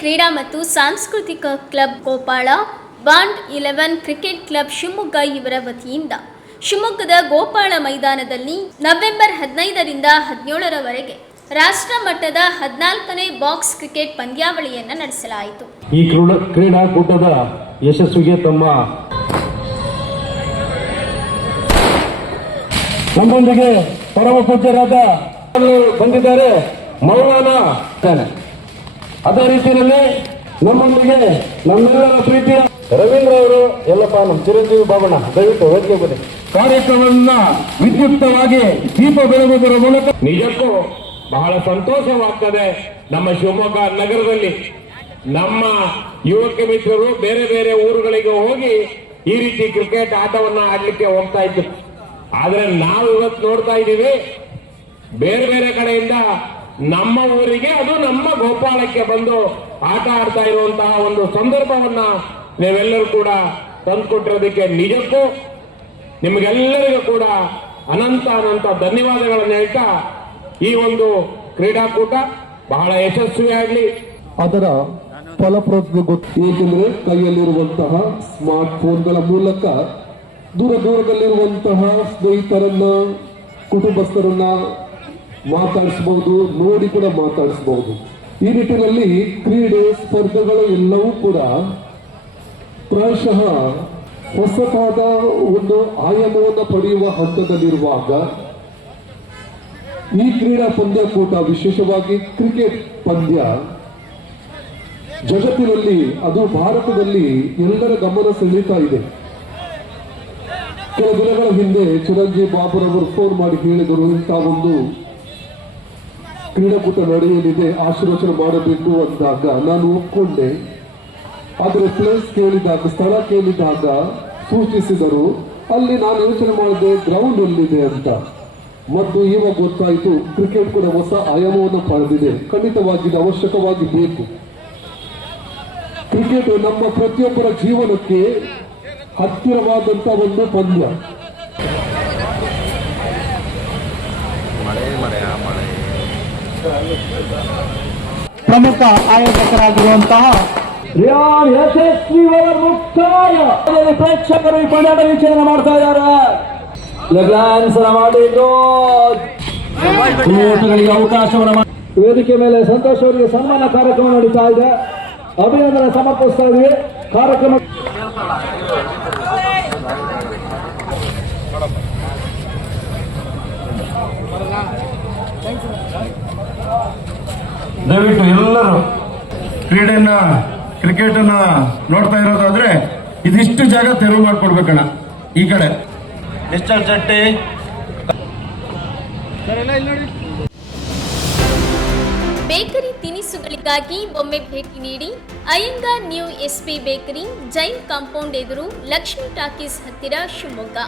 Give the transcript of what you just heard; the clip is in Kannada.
ಕ್ರೀಡಾ ಮತ್ತು ಸಾಂಸ್ಕೃತಿಕ club Gopala, bond eleven cricket club Shivamogga ಇವರ ವತಿಯಿಂದ ಶಿವಮೊಗ್ಗದ ಗೋಪಾಳ ಮೈದಾನದಲ್ಲಿ ನವೆಂಬರ್ ಹದಿನೈದರಿಂದ ಹದಿನೇಳರವರೆಗೆ ರಾಷ್ಟ್ರ ಮಟ್ಟದ ಹದಿನಾಲ್ಕನೇ ಬಾಕ್ಸ್ ಕ್ರಿಕೆಟ್ ಪಂದ್ಯಾವಳಿಯನ್ನು ನಡೆಸಲಾಯಿತು ಈ ಕ್ರೀಡಾಕೂಟದ ಯಶಸ್ವಿಗೆ ತಮ್ಮ ನಮ್ಮೊಂದಿಗೆ ಪರಮ ಪೂಜ್ಯರಾದ ಬಂದಿದ್ದಾರೆ ಮೌಲಾನ. ಅದೇ ರೀತಿಯಲ್ಲಿ ನಮ್ಮೊಂದಿಗೆ ನಮ್ಮೆಲ್ಲರ ಪ್ರೀತಿಯ ರವೀಂದ್ರ ಅವರು ಎಲ್ಲಪ್ಪ ನಮ್ಮ ಚಿರಂಜೀವಿ ಬಾಬಣ್ಣ ದಯವಿಟ್ಟು ವೇದಿಕೆ ಬನ್ನಿ ಕಾರ್ಯಕ್ರಮವನ್ನ ವಿದ್ಯುಕ್ತವಾಗಿ ದೀಪ ಬೆಳಗುವುದರ ಮೂಲಕ ನಿಜಕ್ಕೂ ಬಹಳ ಸಂತೋಷವಾಗ್ತದೆ ನಮ್ಮ ಶಿವಮೊಗ್ಗ ನಗರದಲ್ಲಿ. ನಮ್ಮ ಯುವಕ ಮಿತ್ರರು ಬೇರೆ ಬೇರೆ ಊರುಗಳಿಗೆ ಹೋಗಿ ಈ ರೀತಿ ಕ್ರಿಕೆಟ್ ಆಟವನ್ನ ಆಡ್ಲಿಕ್ಕೆ ಹೋಗ್ತಾ ಇದ್ರು. ಆದ್ರೆ ನಾವು ಇವತ್ತು ನೋಡ್ತಾ ಇದ್ದೀವಿ ಬೇರೆ ಬೇರೆ ಕಡೆಯಿಂದ ನಮ್ಮ ಊರಿಗೆ ಅದು ನಮ್ಮ ಗೋಪಾಲಕ್ಕೆ ಬಂದು ಆಟ ಆಡ್ತಾ ಇರುವಂತಹ ಒಂದು ಸಂದರ್ಭವನ್ನ ನೀವೆಲ್ಲರೂ ಕೂಡ ತಂದುಕೊಟ್ಟಿರೋದಕ್ಕೆ ನಿಜಕ್ಕೂ ನಿಮಗೆಲ್ಲರಿಗೂ ಕೂಡ ಅನಂತ ಅನಂತ ಧನ್ಯವಾದಗಳನ್ನು ಹೇಳ್ತಾ ಈ ಒಂದು ಕ್ರೀಡಾಕೂಟ ಬಹಳ ಯಶಸ್ವಿಯಾಗಲಿ ಅದರ ಫಲಪ್ರದ ಗೊತ್ತು. ಏಕೆಂದ್ರೆ ಕೈಯಲ್ಲಿರುವಂತಹ ಸ್ಮಾರ್ಟ್ ಫೋನ್ಗಳ ಮೂಲಕ ದೂರ ದೂರದಲ್ಲಿರುವಂತಹ ಸ್ನೇಹಿತರನ್ನ ಕುಟುಂಬಸ್ಥರನ್ನ ಮಾತಾಡಿಸಬಹುದು ನೋಡಿ ಕೂಡ ಮಾತಾಡಿಸಬಹುದು ಈ ನಿಟ್ಟಿನಲ್ಲಿ ಕ್ರೀಡೆ, ಸ್ಪರ್ಧೆಗಳು ಎಲ್ಲವೂ ಕೂಡ ಪ್ರಾಯಶಃ ಹೊಸತಾದ ಒಂದು ಆಯಾಮವನ್ನು ಪಡೆಯುವ ಹಂತದಲ್ಲಿರುವಾಗ ಈ ಕ್ರೀಡಾ ಪಂದ್ಯಕೂಟ ವಿಶೇಷವಾಗಿ ಕ್ರಿಕೆಟ್ ಪಂದ್ಯ, ಜಗತ್ತಿನಲ್ಲಿ, ಅದು ಭಾರತದಲ್ಲಿ ಎಲ್ಲರ ಗಮನ ಸೆಳೀತಾ ಇದೆ. ಕೆಲ ದಿನಗಳ ಹಿಂದೆ ಚಿರಂಜೀವಿ ಬಾಬುರವರು ಫೋನ್ ಮಾಡಿ ಹೇಳಿದರು ಇಂತಹ ಒಂದು ಕ್ರೀಡಾಕೂಟ ನಡೆಯಲಿದೆ, ಆಶೀರ್ವಚನ ಮಾಡಬೇಕು ಅಂದಾಗ ನಾನು ಒಪ್ಕೊಂಡೆ. ಆದರೆ ಪ್ಲೇಸ್ ಕೇಳಿದಾಗ, ಸ್ಥಳ ಕೇಳಿದಾಗ ಸೂಚಿಸಿದರು, ಅಲ್ಲಿ ನಾನು ಯೋಚನೆ ಮಾಡಿದೆ ಗ್ರೌಂಡ್ ಎಲ್ಲಿದೆ ಅಂತ. ಮತ್ತು ಇವಾಗ ಗೊತ್ತಾಯಿತು ಕ್ರಿಕೆಟ್ ಕೂಡ ಹೊಸ ಆಯಾಮವನ್ನು ಪಡೆದಿದೆ. ಖಂಡಿತವಾಗಿ ಅವಶ್ಯಕವಾಗಿ ಬೇಕು. ಕ್ರಿಕೆಟ್ ನಮ್ಮ ಪ್ರತಿಯೊಬ್ಬರ ಜೀವನಕ್ಕೆ ಹತ್ತಿರವಾದಂತ ಒಂದು ಪಂದ್ಯ. ಪ್ರಮುಖ ಆಯೋಜಕರಾಗಿರುವಂತಹ ಯಶಸ್ವಿಗಳ ಮುಕ್ತಾಯ. ಪ್ರೇಕ್ಷಕರು ಈ ಪಂದ್ಯಾಟ ವೀಕ್ಷಣೆ ಮಾಡ್ತಾ ಇದ್ದಾರೆ. ಮಾಡಿದ್ದು. ಅವಕಾಶವನ್ನು ವೇದಿಕೆ ಮೇಲೆ ಸಂತೋಷ್ ಅವರಿಗೆ ಸನ್ಮಾನ ಕಾರ್ಯಕ್ರಮ ನಡೀತಾ ಇದೆ. ಅಭಿನಂದನೆ ಸಮರ್ಪಿಸ್ತಾ ಇದ್ದೀವಿ ಕಾರ್ಯಕ್ರಮ ದಯವಿಟ್ಟು ಎಲ್ಲರೂ ಕ್ರೀಡೆಯನ್ನ ಕ್ರಿಕೆಟನ್ನ ನೋಡ್ತಾ ಇರೋದಾದ್ರೆ ಇದಿಷ್ಟು ಜಾಗ ತೆರವು ಮಾಡ್ಕೊಡ್ಬೇಕಣ್ಣ ಈ ಕಡೆ. ಮಿಸ್ಟರ್ ಶೆಟ್ಟಿ ಬೇಕರಿ ತಿನಿಸುಗಳಿಗಾಗಿ ಒಮ್ಮೆ ಭೇಟಿ ನೀಡಿ Iyengar new SP bakery Jain compound ಎದುರು ಲಕ್ಷ್ಮಿ ಟಾಕೀಸ್ ಹತ್ತಿರ ಶಿವಮೊಗ್ಗ.